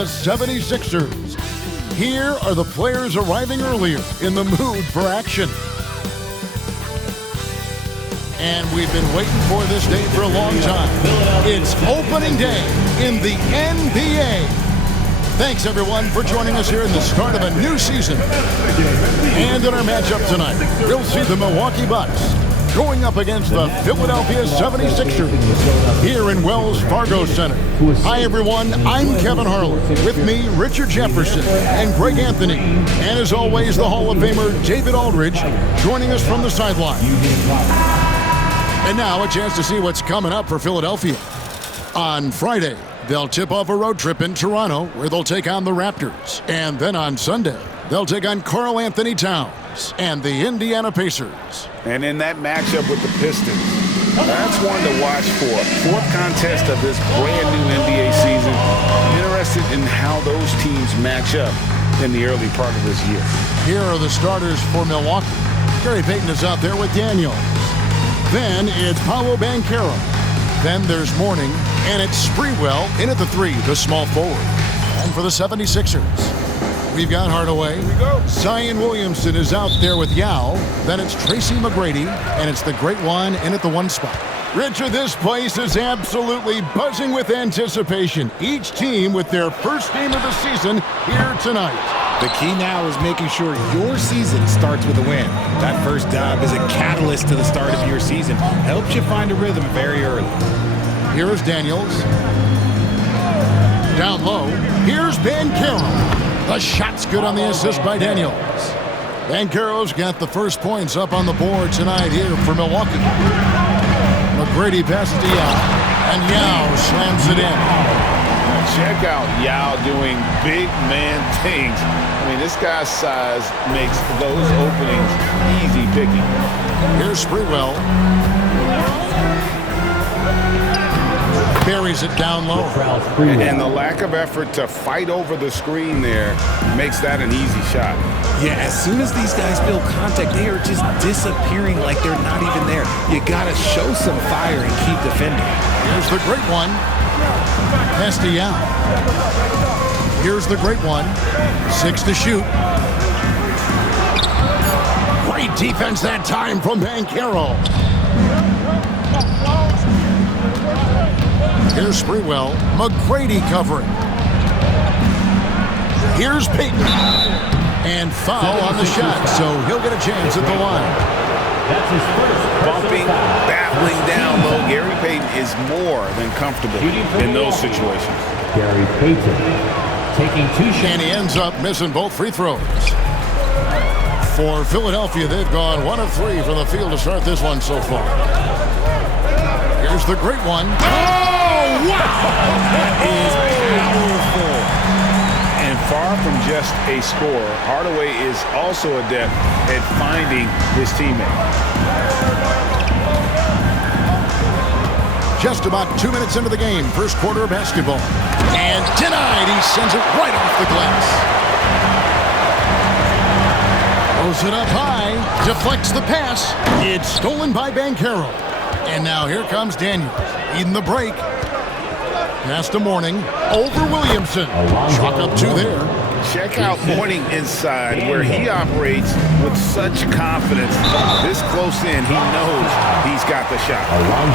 the 76ers. Here are the players arriving earlier in the mood for action. And we've been waiting for this day for a long time. It's opening day in the NBA. Thanks, everyone, for joining us here in the start of a new season. And in our matchup tonight, we'll see the Milwaukee Bucks going up against the Philadelphia 76ers here in Wells Fargo Center. Hi, everyone. I'm Kevin Harlan. With me, Richard Jefferson and Greg Anthony. And as always, the Hall of Famer David Aldridge joining us from the sideline. And now a chance to see what's coming up for Philadelphia. On Friday, they'll tip off a road trip in Toronto where they'll take on the Raptors. And then on Sunday, they'll take on Karl Anthony Towns and the Indiana Pacers. And in that matchup with the Pistons, that's one to watch for. Fourth contest of this brand new NBA season. Interested in how those teams match up in the early part of this year. Here are the starters for Milwaukee. Gary Payton is out there with Daniels. Then it's Paolo Banchero. Then there's Mourning, and it's Sprewell in at the 3, the small forward. And for the 76ers, we've got Hardaway. Zion Williamson is out there with Yao. Then it's Tracy McGrady, and it's the great one in at the 1 spot. Richard, this place is absolutely buzzing with anticipation. Each team with their first game of the season here tonight. The key now is making sure your season starts with a win. That first dub is a catalyst to the start of your season. Helps you find a rhythm very early. Here is Daniels. Down low, here's Banchero. The shot's good on the assist by Daniels. Banchero's got the first points up on the board tonight here for Milwaukee. McGrady passes to Yao, and Yao slams it in. Check out Yao doing big man things. I mean, this guy's size makes those openings easy picking. Here's Sprewell. Buries it down low. And the lack of effort to fight over the screen there makes that an easy shot. Yeah, as soon as these guys feel contact, they are just disappearing like they're not even there. You got to show some fire and keep defending. Here's the great one. Pass to Yao. Here's the great one. 6 to shoot. Great defense that time from Banchero. Here's Sprewell. McGrady covering. Here's Payton. And foul on the shot, so he'll get a chance at the line. That's his first Bumping, battling down low. Gary Payton is more than comfortable in those situations. Gary Payton taking 2 shots. And he ends up missing both free throws. For Philadelphia, they've gone 1 of 3 from the field to start this one so far. Here's the great one. Oh, wow! That is powerful. And far from just a scorer, Hardaway is also adept at finding his teammate. Just about 2 minutes into the game, first quarter of basketball. And denied, he sends it right off the glass. Throws it up high, deflects the pass. It's stolen by Banchero. And now here comes Daniels, leading the break. Pass to Mourning, over Williamson. Chalk up 2 there. Check out Mourning inside, where he operates with such confidence. This close in, he knows he's got the shot.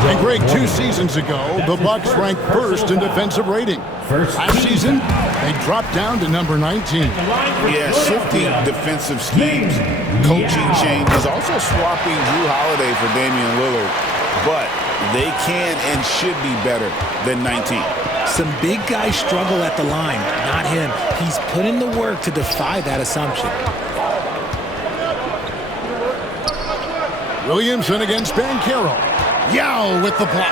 And Greg, 2 seasons ago, the Bucks ranked first in defensive rating. Last season, they dropped down to number 19. Yeah, shifting defensive schemes, coaching changes, also swapping Jrue Holiday for Damian Lillard. But they can and should be better than 19. Some big guys struggle at the line, not him. He's put in the work to defy that assumption. Williamson against Banchero. Yao with the block.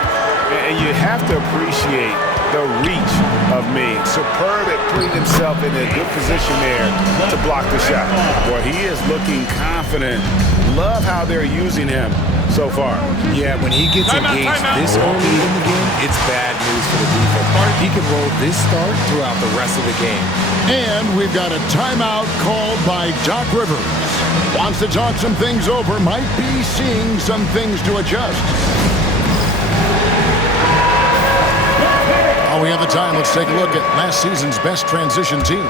And you have to appreciate the reach of Mig. Superb at putting himself in a good position there to block the shot. Boy, he is looking confident. Love how they're using him so far. Yeah, when he gets engaged this early in the game, it's bad news for the defense. He can roll this start throughout the rest of the game. And we've got a timeout called by Doc Rivers. Wants to talk some things over, might be seeing some things to adjust. While we have the time, let's take a look at last season's best transition teams.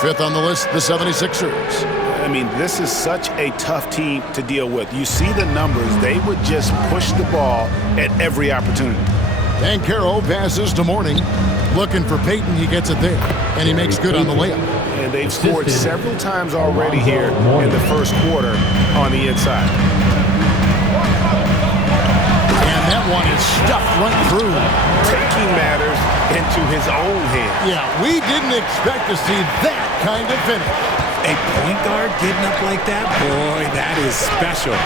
Fifth on the list, the 76ers. I mean, this is such a tough team to deal with. You see the numbers. They would just push the ball at every opportunity. Banchero passes to Mourning. Looking for Payton, he gets it there. And he makes good on the layup. And they've scored several times already here in the first quarter on the inside. And that one is stuffed right through. Taking matters into his own hands. Yeah, we didn't expect to see that kind of finish. A point guard getting up like that? Boy, that is special.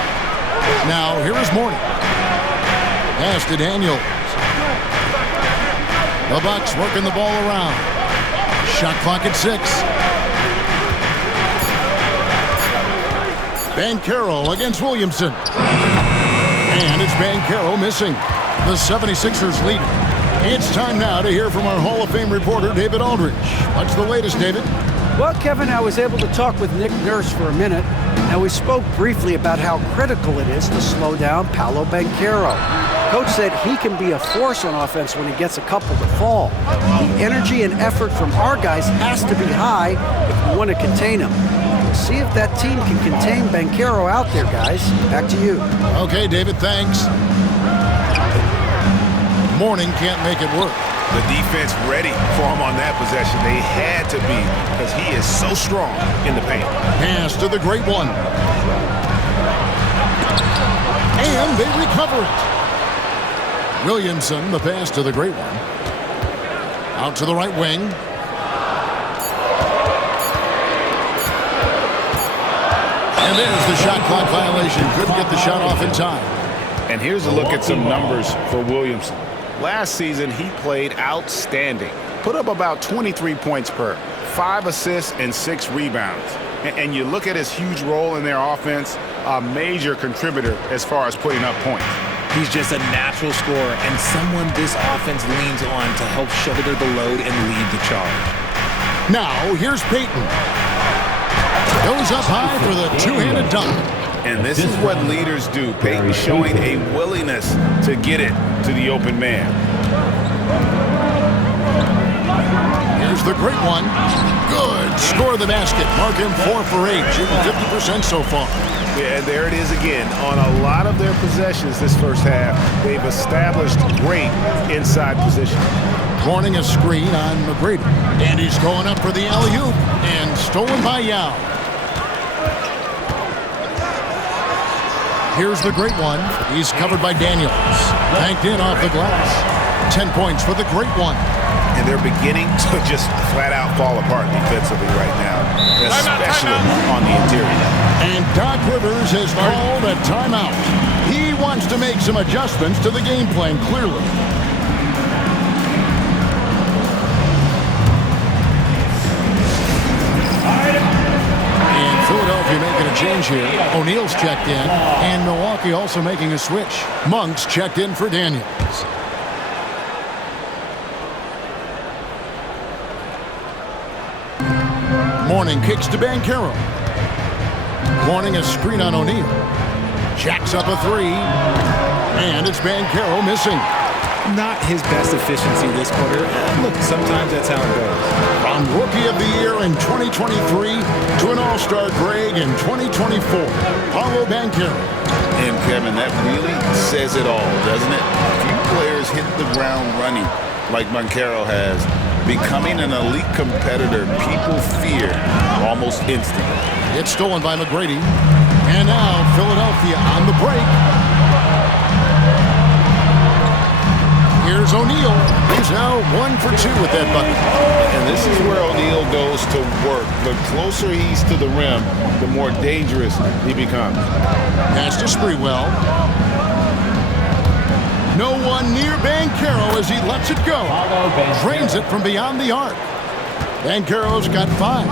Now, here is Mourning. Pass to Daniels. The Bucks working the ball around. Shot clock at 6. Banchero against Williamson. And it's Banchero missing. The 76ers lead. It's time now to hear from our Hall of Fame reporter, David Aldridge. What's the latest, David? Well, Kevin, I was able to talk with Nick Nurse for a minute, and we spoke briefly about how critical it is to slow down Paolo Banchero. Coach said he can be a force on offense when he gets a couple to fall. The energy and effort from our guys has to be high if we want to contain him. We'll see if that team can contain Banchero out there, guys. Back to you. Okay, David, thanks. Mourning can't make it work. The defense ready for him on that possession. They had to be because he is so strong in the paint. Pass to the great one. And they recover it. Williamson, the pass to the great one. Out to the right wing. And there's the shot clock violation. Couldn't get the shot off in time. And here's a look at some numbers for Williamson. Last season, he played outstanding. Put up about 23 points per, 5 assists and 6 rebounds. And you look at his huge role in their offense, a major contributor as far as putting up points. He's just a natural scorer and someone this offense leans on to help shoulder the load and lead the charge. Now, here's Payton. Goes up high for the two-handed dunk. And this is what leaders do. Payton showing a willingness to get it to the open man. Here's the great one. Good. Score the basket. Mark him 4 for 8. Shooting 50% so far. Yeah, there it is again. On a lot of their possessions this first half, they've established great inside position. Warning a screen on McGrady. And he's going up for the alley-oop. And stolen by Yao. Here's the great one. He's covered by Daniels. Banked in off the glass. 10 points for the great one. And they're beginning to just flat out fall apart defensively right now, especially on the interior. And Doc Rivers has called a timeout. He wants to make some adjustments to the game plan, clearly. Philadelphia making a change here. O'Neal's checked in, and Milwaukee also making a switch. Monk's checked in for Daniels. Mourning kicks to Banchero. Mourning a screen on O'Neal. Jacks up a 3, and it's Banchero missing. Not his best efficiency this quarter. Look, sometimes that's how it goes. From Rookie of the Year in 2023 to an All-Star Greg in 2024, Paolo Banchero. And Kevin, that really says it all, doesn't it? Few players hit the ground running like Banchero has. Becoming an elite competitor, people fear almost instantly. It's stolen by McGrady. And now Philadelphia on the break. Here's O'Neal. He's now 1 for 2 with that bucket. And this is where O'Neal goes to work. The closer he's to the rim, the more dangerous he becomes. Pass to Sprewell. No one near Banchero as he lets it go. Drains it from beyond the arc. Banchero's got 5.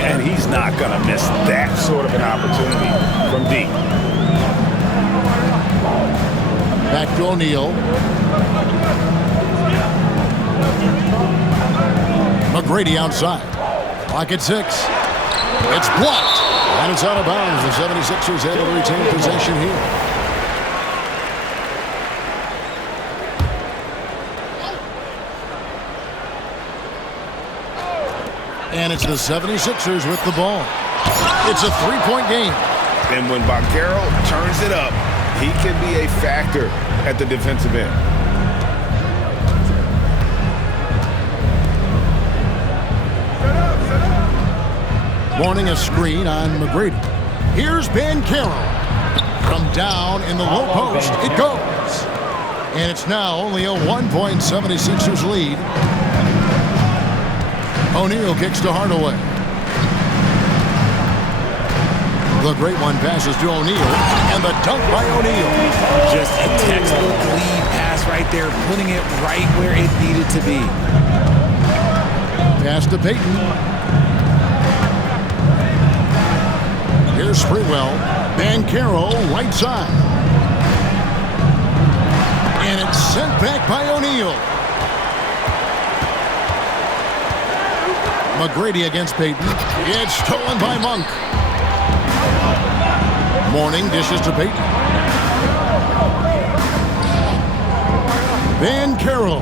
And he's not going to miss that sort of an opportunity from deep. Back to O'Neal. McGrady outside. Clock at 6. It's blocked. And it's out of bounds. The 76ers able to retain possession here. And it's the 76ers with the ball. It's a three-point game. And when Banchero turns it up, he can be a factor at the defensive end. Warning a screen on McGrady. Here's Banchero. From down in the low post, it goes. And it's now only a 1-point 76ers lead. O'Neal kicks to Hardaway. The great one passes to O'Neal, and the dunk by O'Neal. Just a textbook lead pass right there, putting it right where it needed to be. Pass to Payton. Here's Sprewell. Banchero, right side. And it's sent back by O'Neal. McGrady against Payton. It's stolen by Monk. Mourning dishes to Payton. Banchero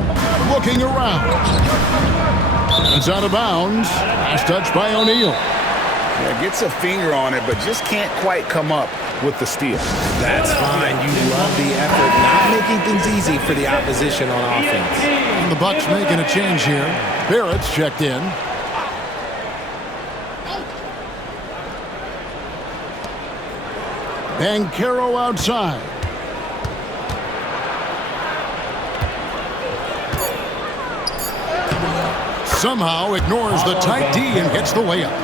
looking around. It's out of bounds. Last touch by O'Neal. Yeah, gets a finger on it, but just can't quite come up with the steal. That's fine. You love the effort, not making things easy for the opposition on offense. And the Bucks making a change here. Barrett's checked in. Banchero outside. Somehow ignores the tight D and hits the layup.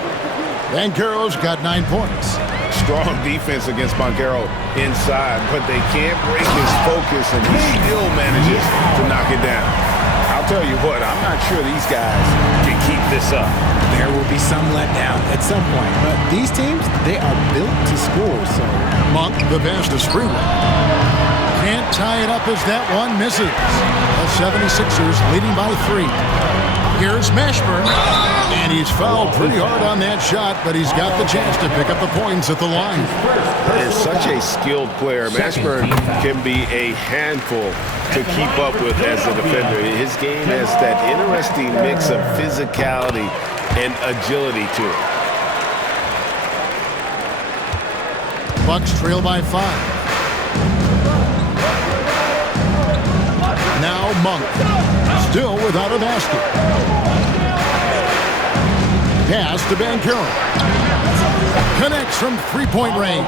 Banchero's got 9 points. Strong defense against Banchero inside, but they can't break his focus, and he still manages to knock it down. I'll tell you what, I'm not sure these guys can keep this up. There will be some letdown at some point, but these teams, they are built to score, so... Monk, the pass to Sprewell. Can't tie it up as that one misses. The 76ers leading by 3. Here's Mashburn, and he's fouled pretty hard on that shot, but he's got the chance to pick up the points at the line. Is such a skilled player. Mashburn can be a handful to keep up with as a defender. His game has that interesting mix of physicality and agility to it. Bucks trail by 5. Now Monk, still without a basket. Pass to Banchero. Connects from three-point range.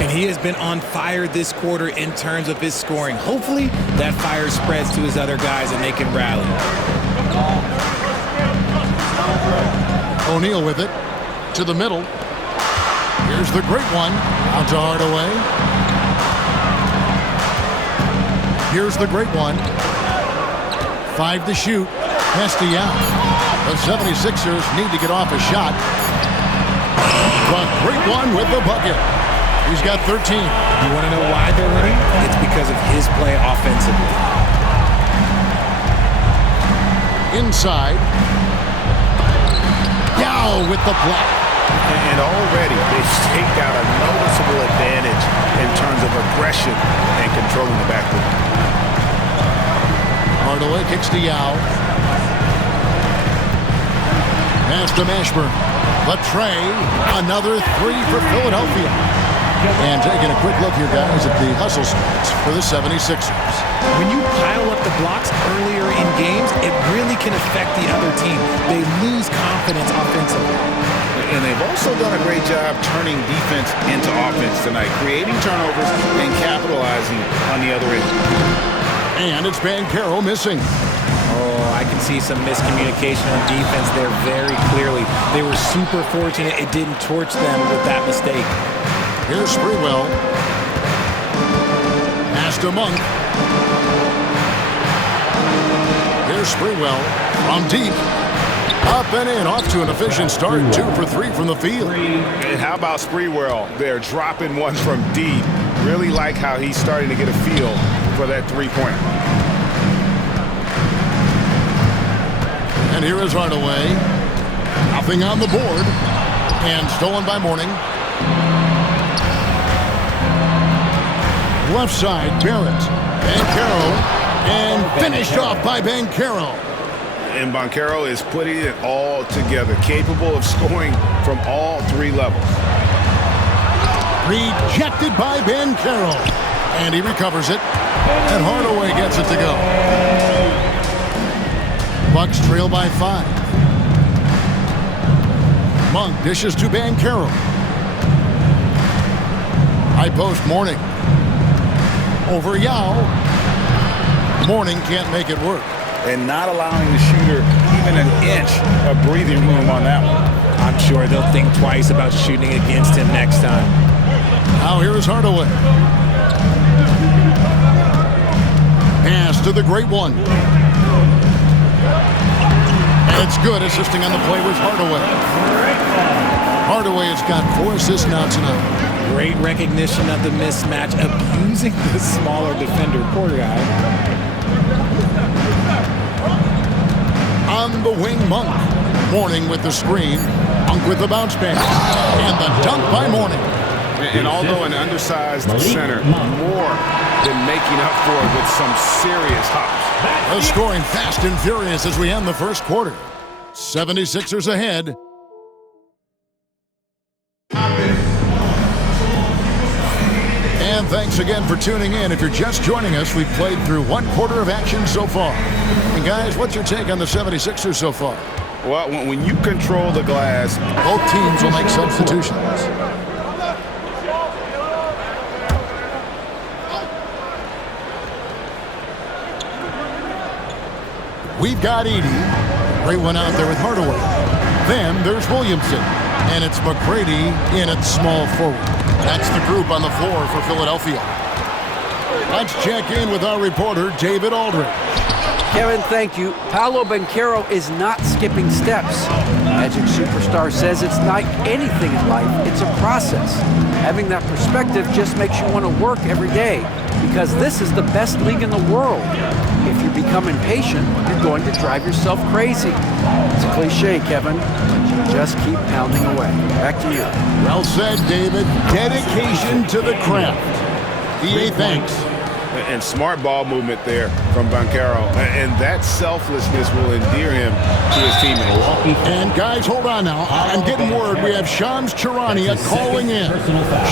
And he has been on fire this quarter in terms of his scoring. Hopefully, that fire spreads to his other guys and they can rally. O'Neal with it. To the middle. Here's the great one. Out to Hardaway. Here's the great one. 5 to shoot. Hestia. The 76ers need to get off a shot. The great one with the bucket. He's got 13. You want to know why they're winning? It's because of his play offensively. Inside. Yao with the block. And already they've staked out a noticeable advantage in terms of aggression and controlling the backcourt. Hardaway kicks to Yao. Pass to Mashburn. Latrey, another 3 for Philadelphia. And taking a quick look here, guys, at the hustle stats for the 76ers. When you pile up the blocks earlier in games, it really can affect the other team. They lose confidence offensively. And they've also done a great job turning defense into offense tonight, creating turnovers and capitalizing on the other end. And it's Banchero missing. Oh, I can see some miscommunication on defense there very clearly. They were super fortunate it didn't torch them with that mistake. Here's Sprewell. Pass to Monk. Here's Sprewell from deep. Up and in, off to an efficient start. 2 for 3 from the field. And how about Sprewell? They're dropping one from deep. Really like how he's starting to get a feel for that three-pointer. And here is Hardaway. Nothing on the board. And stolen by Mourning. Left side, Barrett. Banchero. And finished off by Banchero. And Banchero is putting it all together, capable of scoring from all three levels. Rejected by Banchero. And he recovers it. And Hardaway gets it to go. Bucks trail by 5. Monk dishes to Banchero. High post, Mourning. Over Yao. Mourning can't make it work. And not allowing the shooter even an inch of breathing room on that one. I'm sure they'll think twice about shooting against him next time. Now here is Hardaway. Pass to the great one. And it's good. Assisting on the play was Hardaway. Hardaway has got 4 assists now tonight. Great recognition of the mismatch, abusing the smaller defender. Poor guy. On the wing, Monk. Mourning with the screen. Monk with the bounce pass. And the dunk by Mourning. And although an undersized center, more than making up for it with some serious hops. The scoring fast and furious as we end the first quarter. 76ers ahead. And thanks again for tuning in. If you're just joining us, we've played through 1 quarter of action so far. And guys, what's your take on the 76ers so far? Well, when you control the glass, both teams will make substitutions. We've got Edey. Great one out there with Hardaway. Then there's Williamson. And it's McGrady in at small forward. That's the group on the floor for Philadelphia. Let's check in with our reporter, David Aldridge. Kevin, thank you. Paolo Banchero is not skipping steps. Magic Superstar says it's like anything in life, it's a process. Having that perspective just makes you want to work every day because this is the best league in the world. If you become impatient, you're going to drive yourself crazy. It's a cliche, Kevin, but you just keep pounding away. Back to you. Well said, David. Dedication to the craft. EA, thanks. And smart ball movement there from Banchero. And that selflessness will endear him to his teammates. And guys, hold on now. I'm getting word we have Shams Charania calling in.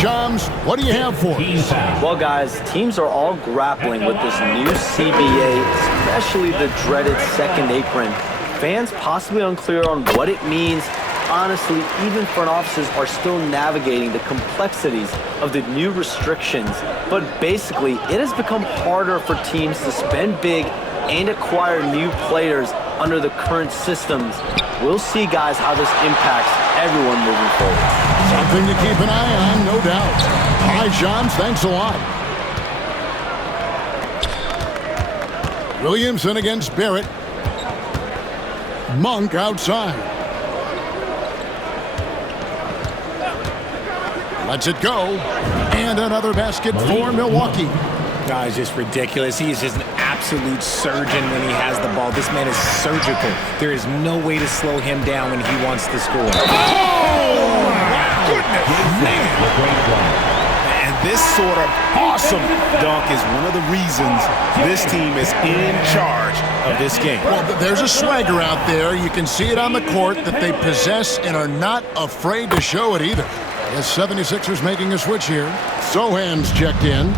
Shams, what do you have for us? Well, guys, teams are all grappling with this new CBA, especially the dreaded second apron. Fans possibly unclear on what it means. Honestly, even front offices are still navigating the complexities of the new restrictions. But basically, it has become harder for teams to spend big and acquire new players under the current systems. We'll see, guys, how this impacts everyone moving forward. Something to keep an eye on, no doubt. All right, Shams, thanks a lot. Williamson against Barrett. Monk outside. Lets it go. And another basket for Milwaukee. Guys, just ridiculous. He is just an absolute surgeon when he has the ball. This man is surgical. There is no way to slow him down when he wants to score. Oh, my goodness. And this sort of awesome dunk is one of the reasons this team is in charge of this game. Well, there's a swagger out there. You can see it on the court that they possess and are not afraid to show it either. The 76ers making a switch here. Sohan's checked in.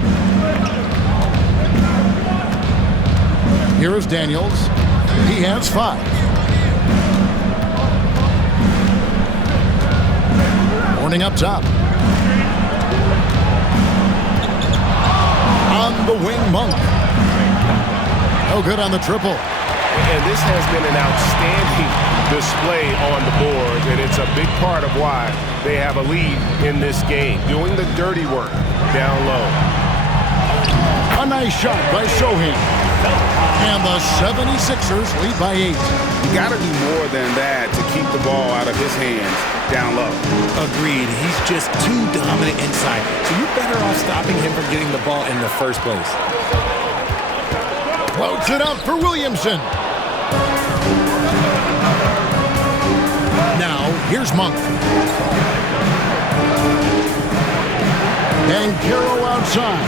Here is Daniels. He has 5. Mourning up top. On the wing, Monk. No good on the triple. And this has been an outstanding display on the boards, and it's a big part of why they have a lead in this game, doing the dirty work down low. A nice shot by Sohan. And the 76ers lead by 8. You got to do more than that to keep the ball out of his hands down low. Agreed. He's just too dominant inside. So you're better off stopping him from getting the ball in the first place. Floats it up for Williamson. Now, here's Monk. Banchero outside.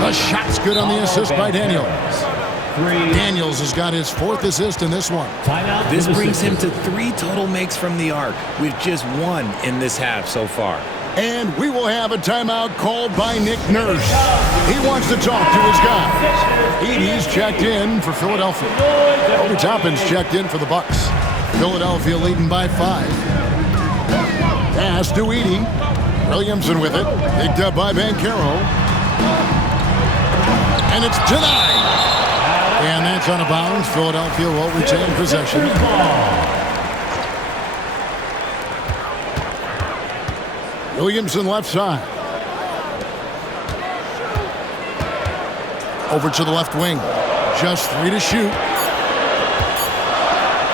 The shot's good on the assist by Daniels. Daniels has got his 4th assist in this one. Timeout. This brings him to 3 total makes from the arc, with just 1 in this half so far. And we will have a timeout called by Nick Nurse. He wants to talk to his guys. Edey's checked in for Philadelphia. Obi Toppin's checked in for the Bucks. Philadelphia leading by 5. Pass to Edey. Williamson with it. Picked up by Banchero. And it's denied. And that's out of bounds. Philadelphia will retain possession. Williamson left side. Over to the left wing. Just 3 to shoot.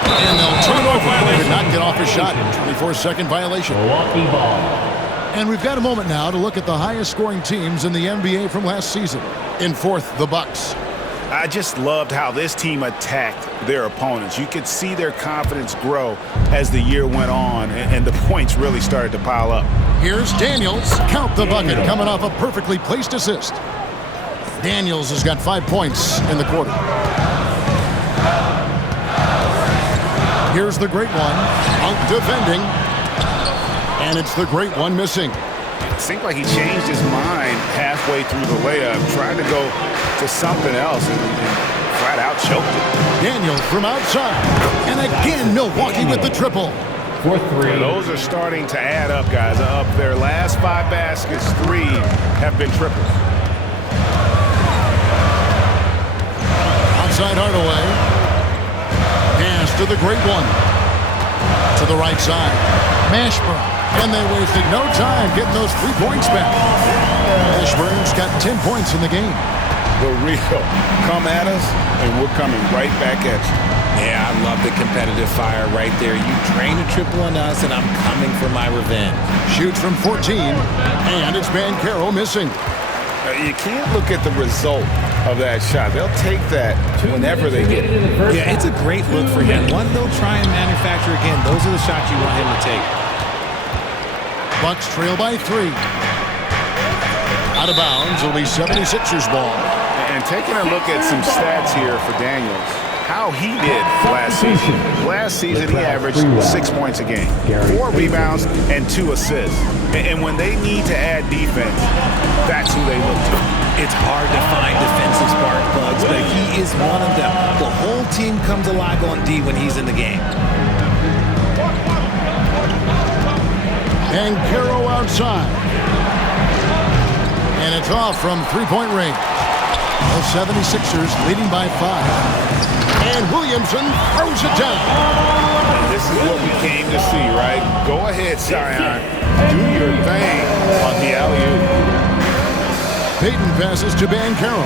And they'll turn over. Could not get off his shot. 24-second violation. Milwaukee ball. And we've got a moment now to look at the highest scoring teams in the NBA from last season. In 4th, the Bucks. I just loved how this team attacked their opponents. You could see their confidence grow as the year went on, and the points really started to pile up. Here's Daniels. Count the bucket, coming off a perfectly placed assist. Daniels has got 5 points in the quarter. Here's the great one. Out defending. And it's the great one missing. It seemed like he changed his mind halfway through the layup, tried to go to something else, and flat out choked it. Daniels from outside. And again, Milwaukee with the triple. For 3. Those are starting to add up, guys. Up their last 5 baskets, 3 have been triples. Outside Hardaway. Pass to the great one. To the right side. Mashburn. And they wasted no time getting those 3 points back. Mashburn's got 10 points in the game. The real come at us, and we're coming right back at you. Yeah, I love the competitive fire right there. You drain a triple on us, and I'm coming for my revenge. Shoots from 14, and it's Banchero missing. You can't look at the result of that shot. They'll take that whenever they get it. Yeah, it's a great look for him. One they'll try and manufacture again. Those are the shots you want him to take. Bucks trail by 3. Out of bounds, it'll be 76ers ball. And taking a look at some stats here for Daniels, how he did last season. Last season, he averaged 6 points a game, 4 rebounds, and 2 assists. And when they need to add defense, that's who they look to. It's hard to find defensive spark plugs, but he is one of them. The whole team comes alive on D when he's in the game. Banchero outside. And it's off from 3-point range. The 76ers leading by 5. And Williamson throws it down. And this is what we came to see, right? Go ahead, Zion. Do your thing on the alley-oop. Payton passes to Banchero.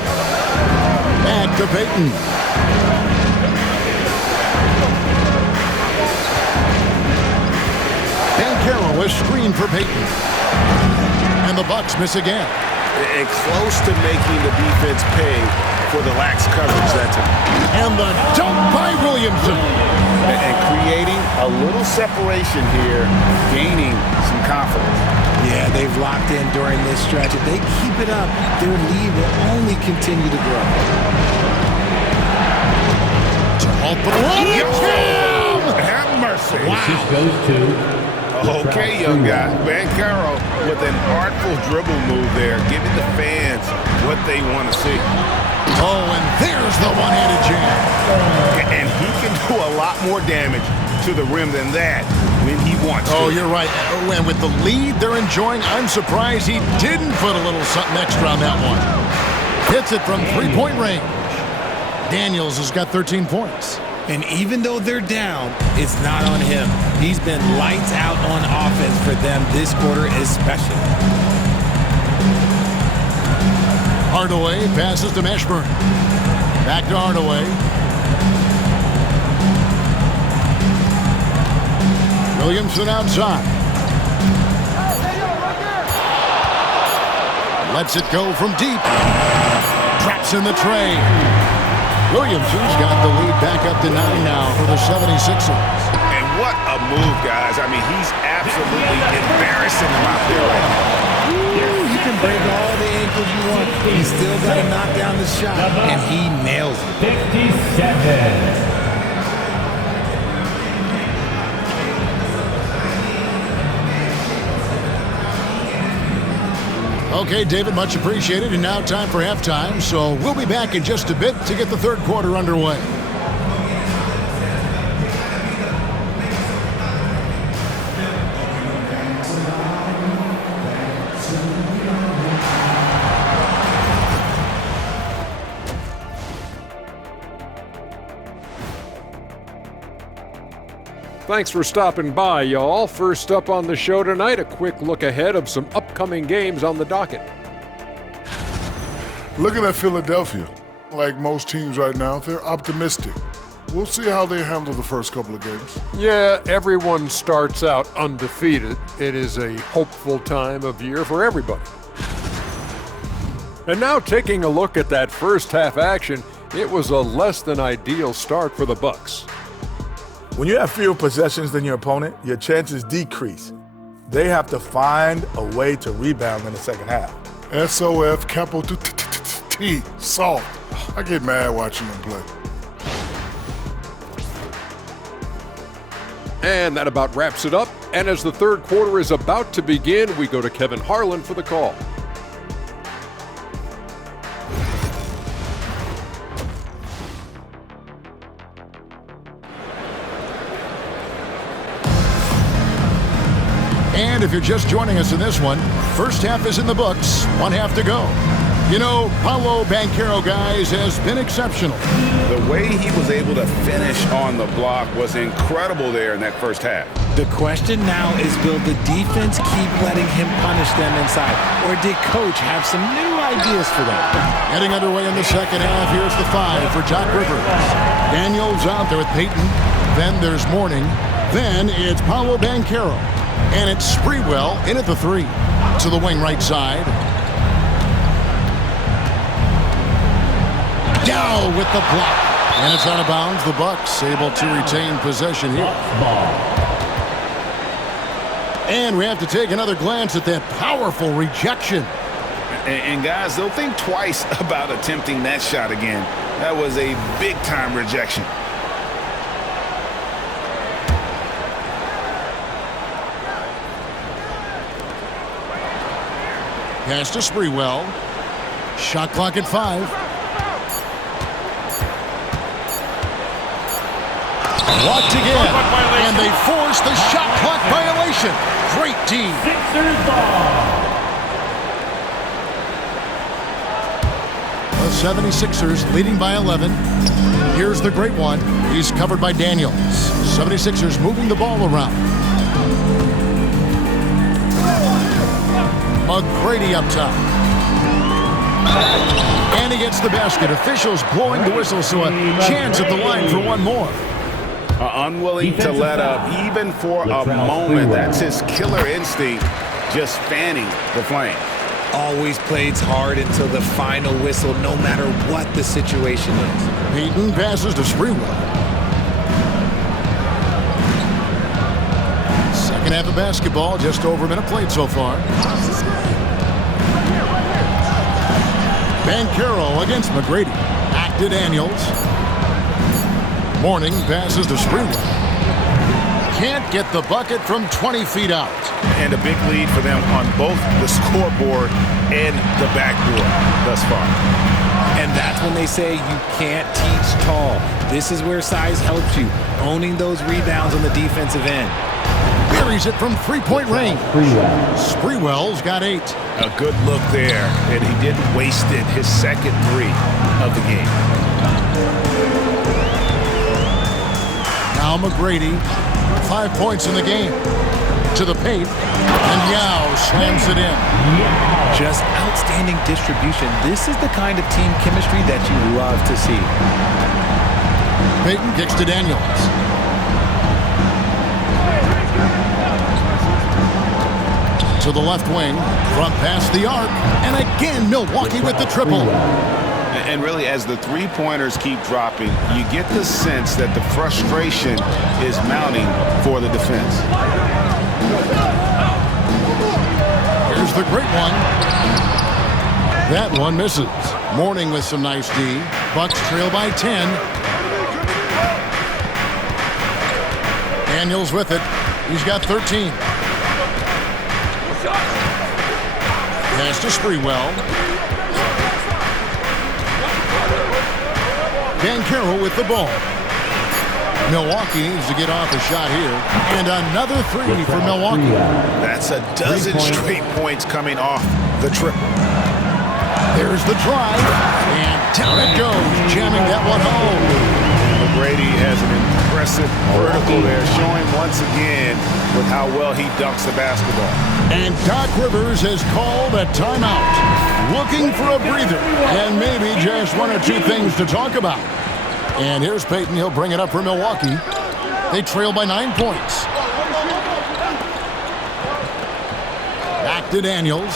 Back to Payton. Banchero is screened for Payton. And the Bucks miss again. And close to making the defense pay for the lax coverage that time. And the dunk by Williamson. And creating a little separation here, gaining some confidence. Yeah, they've locked in during this stretch. If they keep it up, their lead will only continue to grow. To open up. Have mercy. This goes to Okay, young guy. Banchero with an artful dribble move there, giving the fans what they want to see. Oh, and there's the one-handed jam. And he can do a lot more damage to the rim than that when he wants to. Oh, you're right. And with the lead they're enjoying, I'm surprised he didn't put a little something extra on that one. Hits it from 3-point range. Daniels has got 13 points. And even though they're down, it's not on him. He's been lights out on offense for them this quarter especially. Hardaway passes to Mashburn. Back to Hardaway. Williamson outside. Lets it go from deep. Traps in the tray. Williamson's got the lead back up to 9 now for the 76ers. And what a move, guys. I mean, he's absolutely embarrassing them out there right now. You can break all the ankles you want. He's still got to knock down the shot, and he nails it. 57. Okay, David, much appreciated. And now time for halftime. So we'll be back in just a bit to get the third quarter underway. Thanks for stopping by, y'all. First up on the show tonight, a quick look ahead of some upcoming games on the docket. Looking at Philadelphia, like most teams right now, they're optimistic. We'll see how they handle the first couple of games. Yeah, everyone starts out undefeated. It is a hopeful time of year for everybody. And now taking a look at that first half action, it was a less than ideal start for the Bucks. When you have fewer possessions than your opponent, your chances decrease. They have to find a way to rebound in the second half. SOF, capital T, salt. I get mad watching them play. And that about wraps it up. And as the third quarter is about to begin, we go to Kevin Harlan for the call. And if you're just joining us in this one, first half is in the books, one half to go. You know, Paolo Banchero, guys, has been exceptional. The way he was able to finish on the block was incredible there in that first half. The question now is, will the defense keep letting him punish them inside? Or did Coach have some new ideas for them? Getting underway in the second half, here's the 5 for Doc Rivers. Daniels out there with Payton. Then there's Mourning. Then it's Paolo Banchero. And it's Sprewell in at the 3. To the wing right side. Dow with the block. And it's out of bounds. The Bucks able to retain possession here. And we have to take another glance at that powerful rejection. And guys, they'll think twice about attempting that shot again. That was a big-time rejection. Pass to Sprewell. Shot clock at 5. Blocked again. And they force the shot clock violation. Great D. Sixers ball. The 76ers leading by 11. Here's the great one. He's covered by Daniels. 76ers moving the ball around. McGrady up top. And he gets the basket. Officials blowing the whistle, so a chance at the line for one more. Unwilling to let up even for a moment. That's his killer instinct, just fanning the flame. Always plays hard until the final whistle, no matter what the situation is. Payton passes to Sprewell. Second half of basketball, just over a minute played so far. Banchero against McGrady. Back to Daniels. Mourning passes to Sprewell. Can't get the bucket from 20 feet out. And a big lead for them on both the scoreboard and the backboard thus far. And that's when they say you can't teach tall. This is where size helps you, owning those rebounds on the defensive end. Buries it from three-point range. Sprewell's got 8. A good look there, and he didn't waste it. His second 3 of the game. Now McGrady, 5 points in the game. To the paint, and Yao slams it in. Just outstanding distribution. This is the kind of team chemistry that you love to see. Payton kicks to Daniels. To the left wing, front past the arc, and again Milwaukee with the triple. And really, as the three-pointers keep dropping, you get the sense that the frustration is mounting for the defense. Here's the great one. That one misses. Mourning with some nice D. Bucks trail by 10. Daniels with it. He's got 13. Pass to Sprewell. Banchero with the ball. Milwaukee needs to get off a shot here. And another three for Milwaukee. That's a dozen straight points coming off the trip. There's the drive. And down it goes, jamming that one home. McGrady has an impressive vertical there, showing once again with how well he dunks the basketball. And Doc Rivers has called a timeout, looking for a breather, and maybe just one or two things to talk about. And here's Payton. He'll bring it up for Milwaukee. They trail by 9 points. Back to Daniels.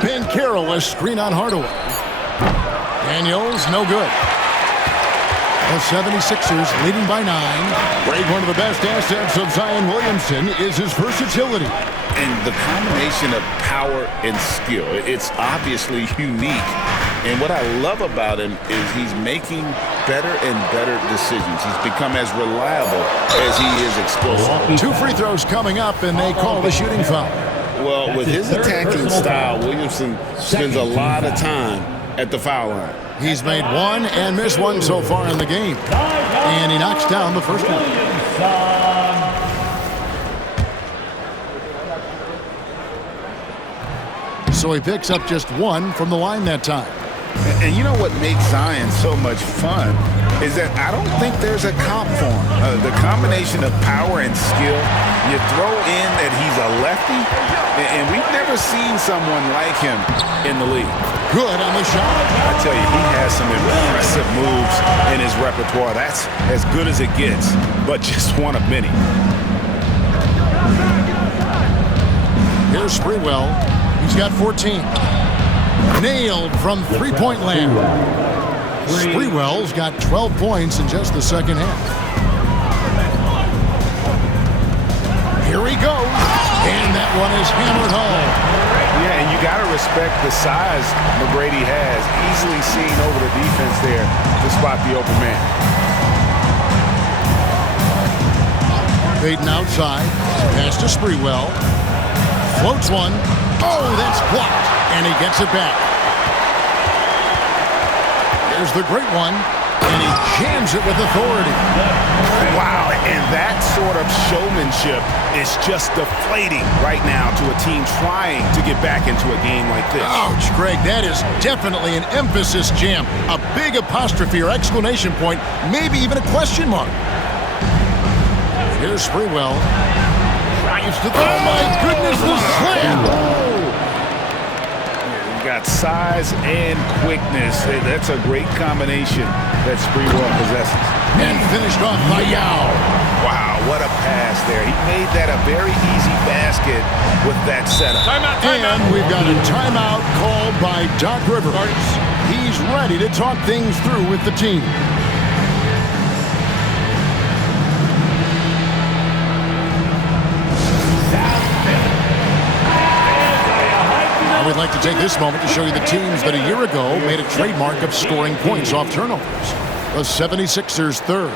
Banchero, a screen on Hardaway. Daniels, no good. The 76ers leading by 9. Greg, one of the best assets of Zion Williamson is his versatility. And the combination of power and skill, it's obviously unique. And what I love about him is he's making better and better decisions. He's become as reliable as he is explosive. 2 free throws coming up, and they call the shooting foul. Well, with his attacking style, Williamson spends a lot of time at the foul line. He's made one and missed one so far in the game. And he knocks down the first one. So he picks up just one from the line that time. And you know what makes Zion so much fun is that I don't think there's a comp for him. The combination of power and skill, you throw in that he's a lefty, and we've never seen someone like him in the league. Good on the shot. I tell you, he has some impressive moves in his repertoire. That's as good as it gets, but just one of many. Here's Sprewell. He's got 14. Nailed from three-point land. Sprewell's got 12 points in just the second half. Here he goes. And that one is hammered home. Yeah, and you got to respect the size McGrady has. Easily seen over the defense there to spot the open man. Payton outside. Pass to Sprewell. Floats one. Oh, that's blocked. And he gets it back. There's the great one. And he jams it with authority. Wow, and that sort of showmanship is just deflating right now to a team trying to get back into a game like this. Ouch, Greg, that is definitely an emphasis jam. A big apostrophe or exclamation point, maybe even a question mark. Here's Sprewell. Drives to the... Oh, my goodness, the slam! Got size and quickness. That's a great combination that Sprewell possesses. And finished off by Yao. Wow, what a pass there. He made that a very easy basket with that setup. Timeout. And we've got a timeout called by Doc Rivers. He's ready to talk things through with the team. We'd like to take this moment to show you the teams that a year ago made a trademark of scoring points off turnovers. The 76ers third.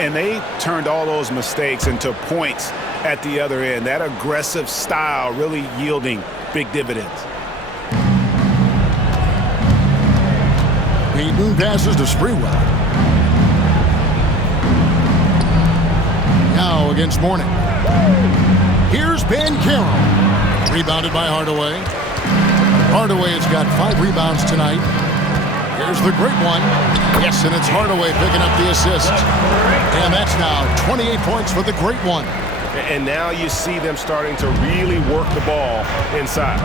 And they turned all those mistakes into points at the other end. That aggressive style really yielding big dividends. Payton passes to Sprewell. Now against Mourning. Here's Banchero. Rebounded by Hardaway. Hardaway has got 5 rebounds tonight. Here's the great one. Yes, and it's Hardaway picking up the assist. And that's now 28 points for the great one. And now you see them starting to really work the ball inside.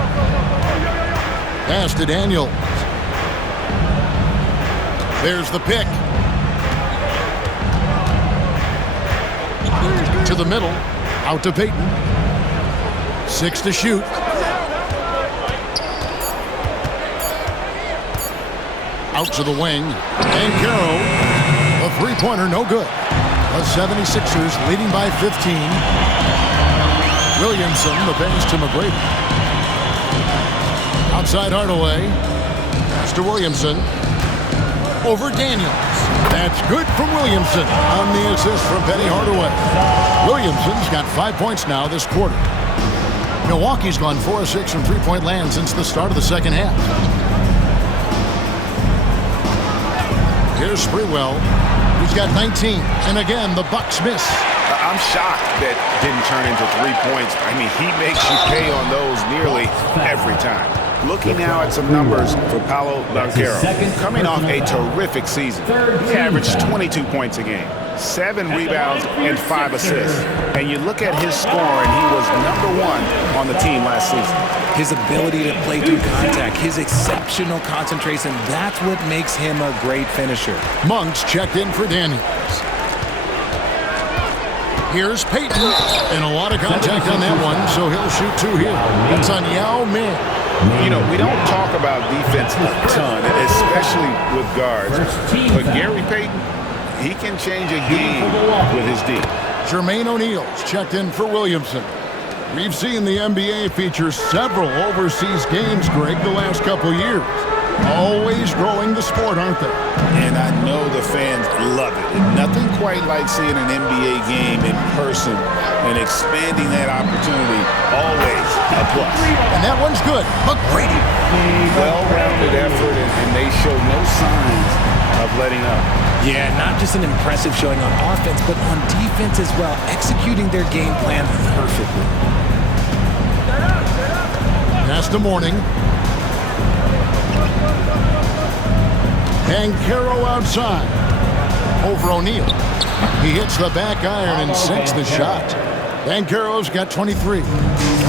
Pass to Daniels. There's the pick. To the middle. Out to Payton. 6 to shoot. Out to the wing. Banchero, a three-pointer, no good. The 76ers leading by 15. Williamson, the pass to McGrady. Outside Hardaway. Pass to Williamson. Over Daniels. That's good from Williamson on the assist from Penny Hardaway. Williamson's got 5 points now this quarter. Milwaukee's gone 4 of 6 from three-point land since the start of the second half. Here's Sprewell. He's got 19. And again, the Bucks miss. I'm shocked that didn't turn into 3 points. I mean, he makes you pay on those nearly every time. Looking now at some numbers for Paolo Banchero. Coming off a terrific season. He averaged 22 points a game, 7 rebounds, and 5 assists. And you look at his score, and he was #1 on the team last season. His ability to play through contact, his exceptional concentration, that's what makes him a great finisher. Monks checked in for Daniels. Here's Payton, and a lot of contact on that one, so he'll shoot 2 here. That's on Yao Ming. You know, we don't talk about defense a ton, especially with guards. But Gary Payton, he can change a game with his D. Jermaine O'Neal's checked in for Williamson. We've seen the NBA feature several overseas games, Greg, the last couple years. Always growing the sport, aren't they? And I know the fans love it. And nothing quite like seeing an NBA game in person and expanding that opportunity. Always a plus. And that one's good. McGrady. Well-rounded effort, and they show no signs of letting up. Yeah, not just an impressive showing on offense, but on defense as well, executing their game plan perfectly. Pass to Mourning. Banchero outside. Over O'Neal. He hits the back iron and sinks the shot. Banchero's got 23.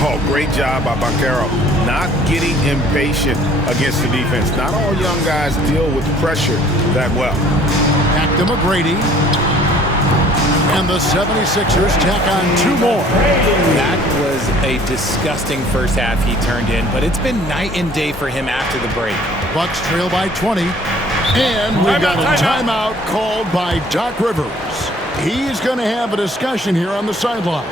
Oh, great job by Banchero. Not getting impatient against the defense. Not all young guys deal with pressure that well. Back to McGrady. And the 76ers tack on 2 more. That was a disgusting first half he turned in, but it's been night and day for him after the break. Bucks trail by 20. And we've got a timeout called by Doc Rivers. He's going to have a discussion here on the sideline.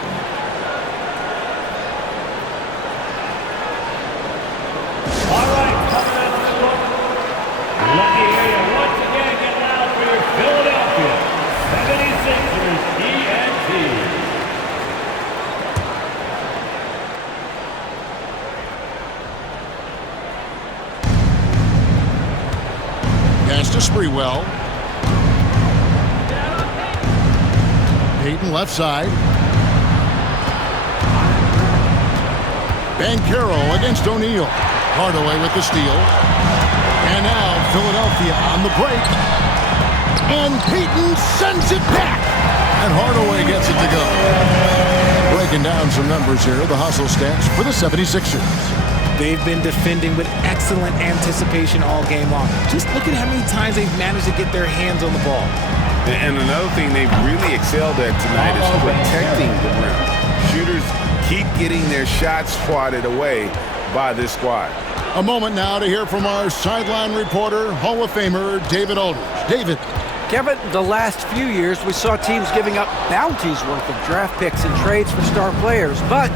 All right, coming up to look. Let me hear you once again get loud for your Philadelphia 76ers ENT. Pass to Sprewell. Payton left side. Banchero against O'Neal. Hardaway with the steal. And now Philadelphia on the break. And Payton sends it back. And Hardaway gets it to go. Breaking down some numbers here, the hustle stats for the 76ers. They've been defending with excellent anticipation all game long. Just look at how many times they've managed to get their hands on the ball. And another thing they've really excelled at tonight is protecting the rim. Shooters keep getting their shots swatted away by this squad. A moment now to hear from our sideline reporter, Hall of Famer David Aldridge. David. Kevin, the last few years we saw teams giving up bounties worth of draft picks and trades for star players, but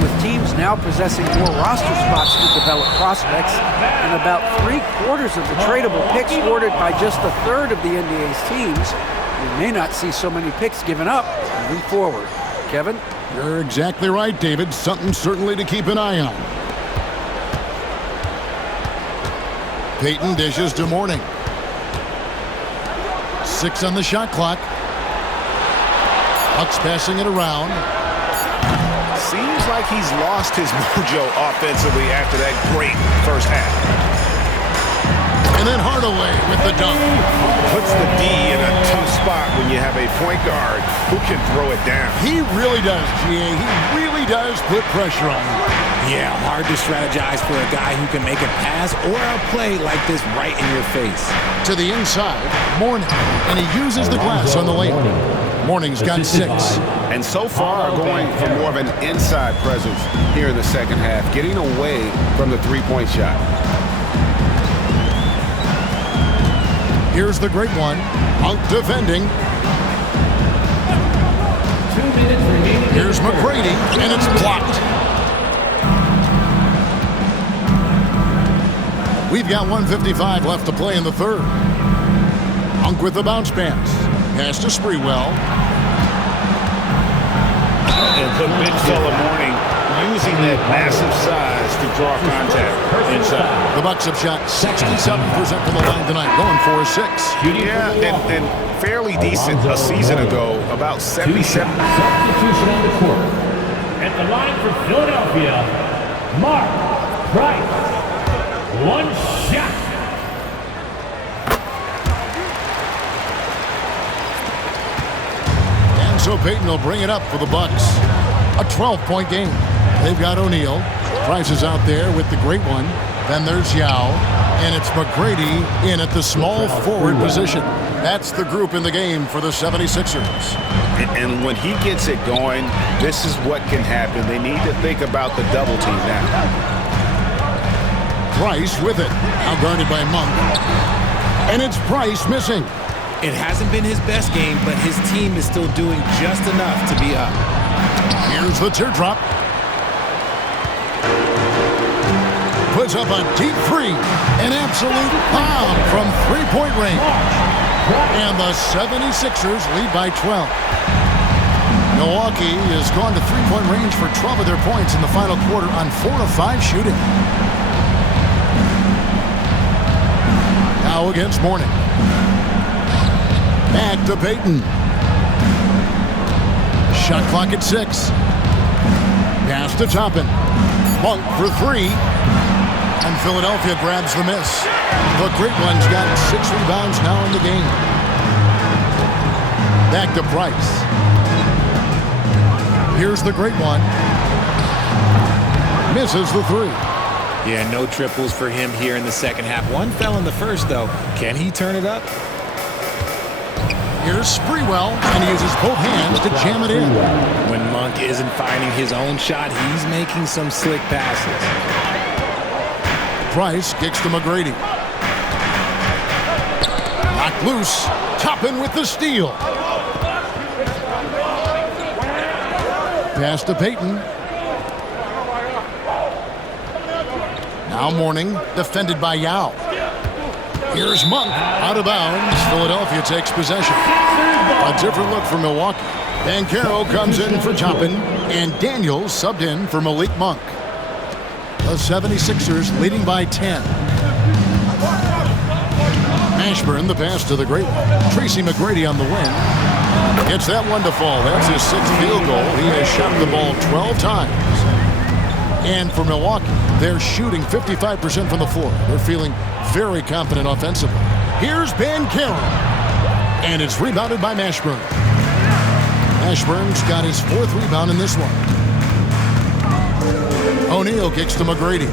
with teams now possessing more roster spots to develop prospects and about 3/4 of the tradable picks awarded by just a third of the NBA's teams, we may not see so many picks given up moving forward. Kevin? You're exactly right, David. Something certainly to keep an eye on. Payton dishes to Mourning. 6 on the shot clock. Bucks passing it around. Seems like he's lost his mojo offensively after that great first half. And then Hardaway with the dunk. Puts the D in a tough spot when you have a point guard who can throw it down. He really does, GA. He really does put pressure on him. Yeah, hard to strategize for a guy who can make a pass or a play like this right in your face. To the inside, Mourning, and he uses the glass on the layup. Mourning's got 6. And so far going for more of an inside presence here in the second half, getting away from the three-point shot. Here's the great one. Monk defending. 2 minutes remaining. Here's McGrady, and it's blocked. We've got 1:55 left to play in the third. Monk with the bounce pass. Pass to Sprewell. And put Big Fella Morning using that massive size to draw contact inside. The Bucks have shot 67% from the line tonight, going for a 6. Yeah, and fairly decent a season ago, about 77. Substitution on the court. At the line for Philadelphia, Mark Price. One shot. And so Payton will bring it up for the Bucks. A 12-point game. They've got O'Neal. Price is out there with the great one. Then there's Yao. And it's McGrady in at the small forward position. That's the group in the game for the 76ers. And when he gets it going, this is what can happen. They need to think about the double team now. Price with it. Now guarded by Monk. And it's Price missing. It hasn't been his best game, but his team is still doing just enough to be up. Here's the teardrop. Puts up a deep three. An absolute bomb from three-point range. And the 76ers lead by 12. Milwaukee has gone to three-point range for 12 of their points in the final quarter on 4 of 5 shooting. Now against Mourning. Back to Payton. Shot clock at 6. Pass to Toppin. Monk for 3. And Philadelphia grabs the miss. The great one's got 6 rebounds now in the game. Back to Price. Here's the great one. Misses the 3. Yeah, no triples for him here in the second half. One fell in the first, though. Can he turn it up? Here's Sprewell, and he uses both hands to jam it in. When Monk isn't finding his own shot, he's making some slick passes. Price kicks to McGrady. Knocked loose. Toppin with the steal. Pass to Payton. Now Mourning, defended by Yao. Here's Monk, out of bounds. Philadelphia takes possession. A different look for Milwaukee. Banchero comes in for Toppin, and Daniels subbed in for Malik Monk. The 76ers leading by 10. Mashburn, the pass to the great one. Tracy McGrady on the wing. Gets that one to fall. That's his 6th field goal. He has shot the ball 12 times. And for Milwaukee, they're shooting 55% from the floor. They're feeling very confident offensively. Here's Banchero. And it's rebounded by Mashburn. Mashburn's got his 4th rebound in this one. O'Neal kicks to McGrady.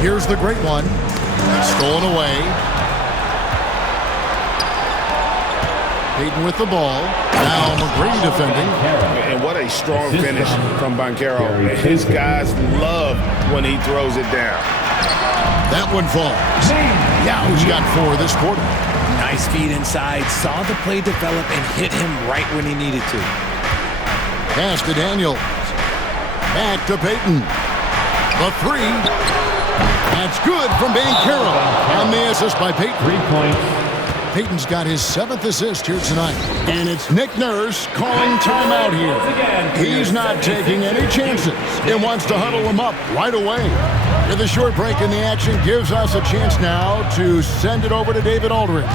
Here's the great one. Stolen away. Payton with the ball. Now McGrady defending. And what a strong finish from Banchero. His guys love when he throws it down. That one falls. Yao's got 4 this quarter. Nice feed inside. Saw the play develop and hit him right when he needed to. Pass to Daniels. Back to Payton. The 3. That's good from Banchero. And the assist by Payton. 3 points. Payton's got his 7th assist here tonight. And it's Nick Nurse calling timeout here. He's not taking any chances and wants to huddle him up right away. With a short break in the action gives us a chance now to send it over to David Aldridge.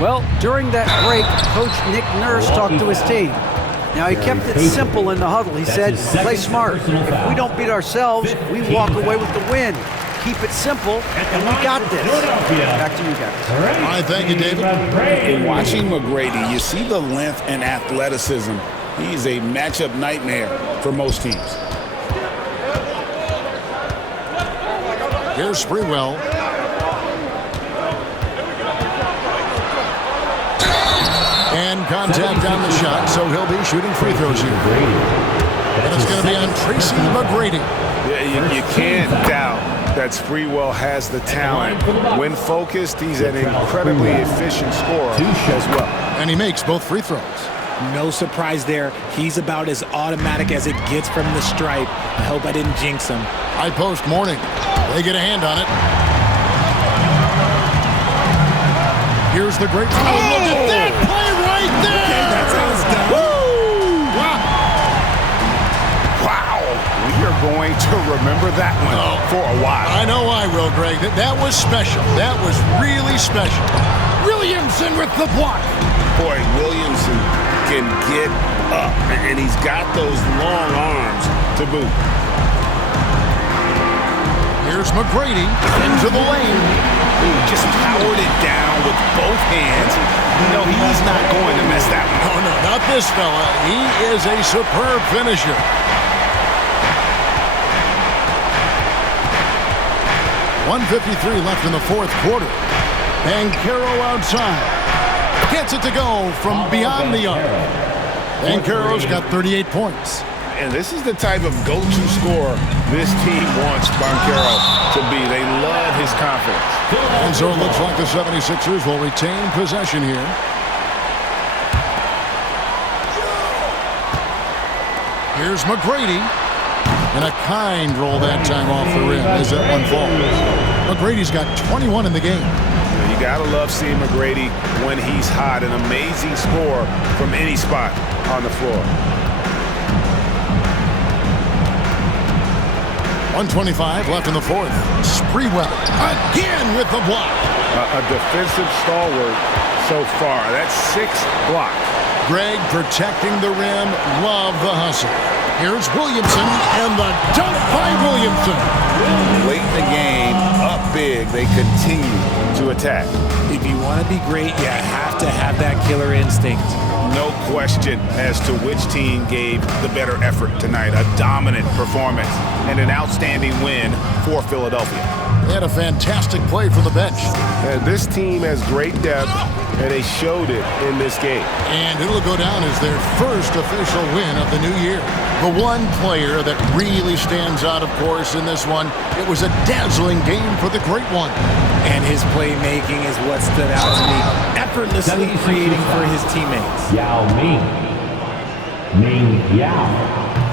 Well, during that break, Coach Nick Nurse talked to his team. Now, he kept it simple in the huddle. He said, play smart. If we don't beat ourselves, we walk away with the win. Keep it simple, and we got this. Back to you guys. All right, thank you, David. In watching McGrady, you see the length and athleticism. He's a matchup nightmare for most teams. Here's Sprewell. And contact on the shot, so he'll be shooting free throws here. And it's going to be on Tracy McGrady. Yeah, you can't doubt that Sprewell has the talent. When focused, he's an incredibly efficient scorer as well. And he makes both free throws. No surprise there. He's about as automatic as it gets from the stripe. I hope I didn't jinx him. High post Mourning. They get a hand on it. Here's the great... Oh, look at that play right there! Okay, that's how it's done. Woo! Wow. We are going to remember that one for a while. I know I will, Greg. That was special. That was really special. Williamson with the block. Boy, Williamson can get up, and he's got those long arms to boot. Here's McGrady into the lane. Just powered it down with both hands. No, he's not going to miss that one. Oh, no, not this fella. He is a superb finisher. .153 left in the fourth quarter. Banchero outside. Gets it to go from beyond the arc. Banchero's got 38 points. And this is the type of go-to scorer this team wants Banchero to be. They love his confidence. And so it looks like the 76ers will retain possession here. Here's McGrady. And a kind roll that time off the rim as that one falls. McGrady's got 21 in the game. You gotta love seeing McGrady when he's hot. An amazing scorer from any spot on the floor. 1:25 left in the fourth. Sprewell again with the block. A defensive stalwart so far. That's 6 blocks. Greg protecting the rim. Love the hustle. Here's Williamson and the dunk by Williamson. Late in the game, up big, they continue to attack. If you want to be great, you have to have that killer instinct. No question as to which team gave the better effort tonight. A dominant performance and an outstanding win for Philadelphia. They had a fantastic play from the bench. And this team has great depth, and they showed it in this game. And it'll go down as their first official win of the new year. The one player that really stands out, of course, in this one, it was a dazzling game for the Great One. And his playmaking is what stood out to me. Effortlessly creating for his teammates. Yao Ming. Ming Yao.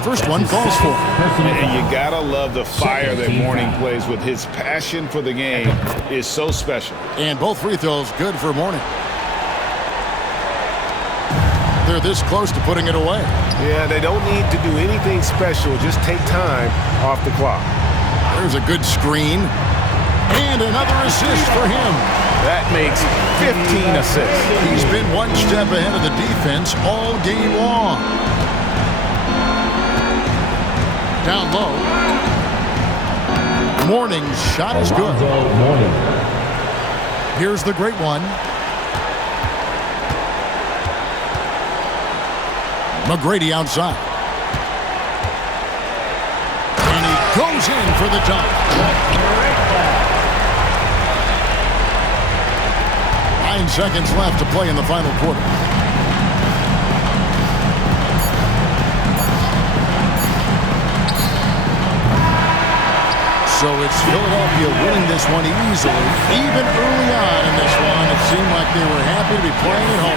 First one falls for. And you gotta love the fire that Mourning plays with. His passion for the game is so special. And both free throws good for Mourning. They're this close to putting it away. Yeah, they don't need to do anything special. Just take time off the clock. There's a good screen. And another assist for him. That makes 15 assists. He's been one step ahead of the defense all game long. Down low. Mourning's shot is good. Here's the Great One. McGrady outside. And he goes in for the dunk. 9 seconds left to play in the final quarter. So it's Philadelphia winning this one easily. Even early on in this one, it seemed like they were happy to be playing at home